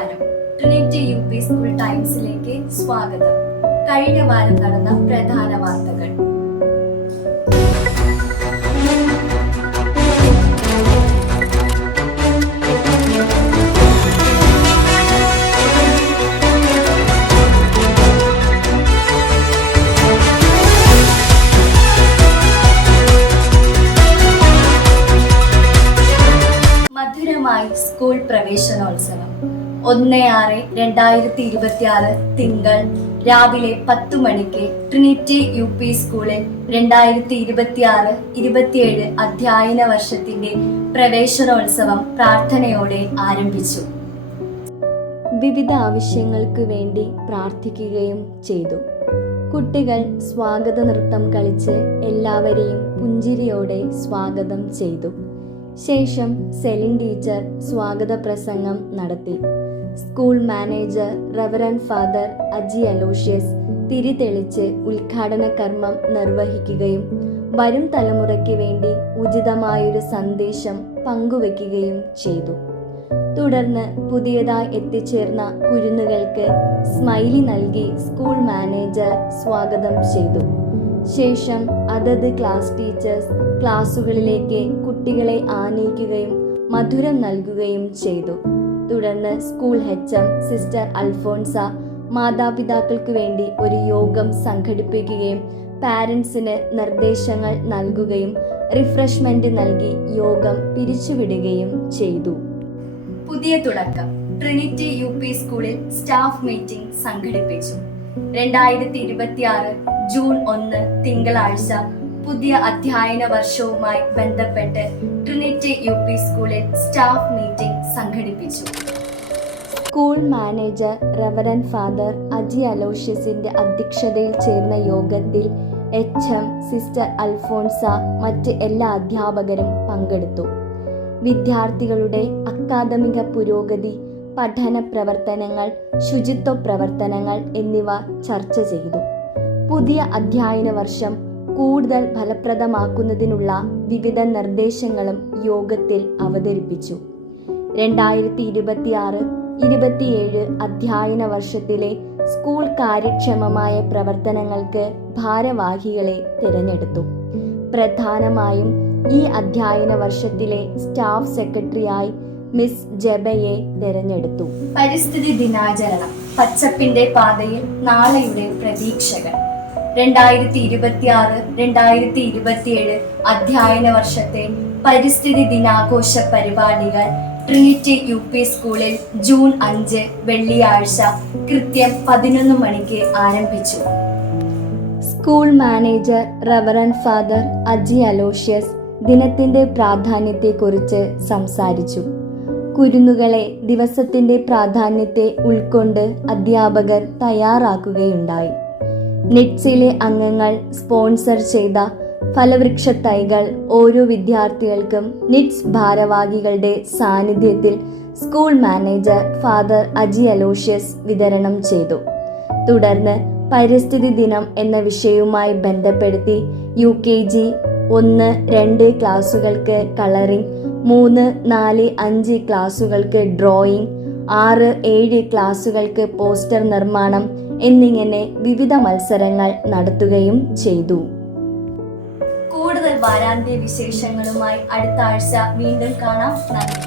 നമസ്കാരം. Trinity UP school ടൈംസിലേക്ക് സ്വാഗതം. കഴിഞ്ഞ വാരം നടന്ന പ്രധാന വാർത്തകൾ. മധുരമായി സ്കൂൾ പ്രവേശനോത്സവം 1/6/2026 തിങ്കൾ രാവിലെ 10 മണിക്ക് ട്രിനിറ്റി UP സ്കൂളിൽ 2026-27 അധ്യയന വർഷത്തിന്റെ പ്രവേശനോത്സവം പ്രാർത്ഥനയോടെ ആരംഭിച്ചു. വിവിധ ആവശ്യങ്ങൾക്ക് വേണ്ടി പ്രാർത്ഥിക്കുകയും ചെയ്തു. കുട്ടികൾ സ്വാഗത നൃത്തം കളിച്ച് എല്ലാവരെയും പുഞ്ചിരിയോടെ സ്വാഗതം ചെയ്തു. ശേഷം സെലിൻ ടീച്ചർ സ്വാഗത പ്രസംഗം നടത്തി. School manager reverend father Aji Aloysius തിരിതെളിച്ച് ഉദ്ഘാടന കർമ്മം നിർവഹിക്കുകയും വരും തലമുറയ്ക്ക് വേണ്ടി ഉചിതമായൊരു സന്ദേശം പങ്കുവെക്കുകയും ചെയ്തു. തുടർന്ന് പുതിയതായി എത്തിച്ചേർന്ന കുരുന്നുകൾക്ക് സ്മൈലി നൽകി സ്കൂൾ മാനേജർ സ്വാഗതം ചെയ്തു. ശേഷം അതത് ക്ലാസ് ടീച്ചേഴ്സ് ക്ലാസുകളിലേക്ക് കുട്ടികളെ ആനയിക്കുകയും മധുരം നൽകുകയും ചെയ്തു. തുടർന്ന് സ്കൂൾ HM സിസ്റ്റർ അൽഫോൺസ മാതാപിതാക്കൾക്ക് വേണ്ടി ഒരു യോഗം സംഘടിപ്പിക്കുകയും പാരൻസിന് നിർദ്ദേശങ്ങൾ നൽകുകയും റിഫ്രഷ്മെന്റ് നൽകി യോഗം പിരിച്ചുവിടുകയും ചെയ്തു. പുതിയ തുടക്കം. ട്രിനിറ്റി UP സ്കൂളിൽ സ്റ്റാഫ് മീറ്റിംഗ് സംഘടിപ്പിച്ചു. 2026 ജൂൺ 1 തിങ്കളാഴ്ച പുതിയ അധ്യയന വർഷവുമായി ബന്ധപ്പെട്ട് ട്രിനിറ്റി UP സ്കൂളിൽ സ്റ്റാഫ് മീറ്റിംഗ് സംഘടിപ്പിച്ചു. School manager reverend father Aji അലോഷ്യസിന്റെ അധ്യക്ഷതയിൽ ചേർന്ന യോഗത്തിൽ HM സിസ്റ്റർ അൽഫോൺസ മറ്റ് എല്ലാ അധ്യാപകരും പങ്കെടുത്തു. വിദ്യാർത്ഥികളുടെ അക്കാദമിക പുരോഗതി, പഠന പ്രവർത്തനങ്ങൾ, ശുചിത്വ പ്രവർത്തനങ്ങൾ എന്നിവ ചർച്ച ചെയ്തു. പുതിയ അധ്യയന വർഷം കൂടുതൽ ഫലപ്രദമാക്കുന്നതിനുള്ള വിവിധ നിർദ്ദേശങ്ങളും യോഗത്തിൽ അവതരിപ്പിച്ചു. 2026-27 അധ്യയന വർഷത്തിലെ സ്കൂൾ കാര്യക്ഷമമായ പ്രവർത്തനങ്ങൾക്ക് ഭാരവാഹികളെ തിരഞ്ഞെടുത്തു. പ്രധാനമായും ഈ അധ്യയന വർഷത്തിലെ സ്റ്റാഫ് സെക്രട്ടറിയായി മിസ് ജബയെ തിരഞ്ഞെടുത്തു. പരിസ്ഥിതി ദിനാചരണം. പച്ചപ്പിന്റെ പാതയിൽ നാളെയുടെ പ്രതീക്ഷകൾ. 2026-2027 അധ്യയന വർഷത്തെ പരിസ്ഥിതി ദിനാഘോഷ പരിപാടികൾ ട്രിനിറ്റി UP സ്കൂളിൽ ജൂൺ 5 വെള്ളിയാഴ്ച കൃത്യം 11 മണിക്ക് ആരംഭിച്ചു. School manager reverend father Aji Aloysius ദിനത്തിന്റെ പ്രാധാന്യത്തെക്കുറിച്ച് സംസാരിച്ചു. കുരുന്നുകളെ ദിവസത്തിന്റെ പ്രാധാന്യത്തെ ഉൾക്കൊണ്ട് അധ്യാപകർ തയ്യാറാക്കുകയുണ്ടായി. നിറ്റ്സിലെ അംഗങ്ങൾ സ്പോൺസർ ചെയ്ത ഫലവൃക്ഷ തൈകൾ ഓരോ വിദ്യാർത്ഥികൾക്കും നിറ്റ്സ് ഭാരവാഹികളുടെ സാന്നിധ്യത്തിൽ school manager father Aji Aloysius വിതരണം ചെയ്തു. തുടർന്ന് പരിസ്ഥിതി ദിനം എന്ന വിഷയവുമായി ബന്ധപ്പെടുത്തി UKG 1-2 ക്ലാസുകൾക്ക് കളറിംഗ്, 3-4-5 ക്ലാസുകൾക്ക് ഡ്രോയിങ്, 6-7 ക്ലാസുകൾക്ക് പോസ്റ്റർ നിർമ്മാണം എന്നിങ്ങനെ വിവിധ മത്സരങ്ങൾ നടത്തുകയും ചെയ്തു. കൂടുതൽ വാരാന്ത്യ വിശേഷങ്ങളുമായി അടുത്ത ആഴ്ച വീണ്ടും കാണാം. നന്ദി.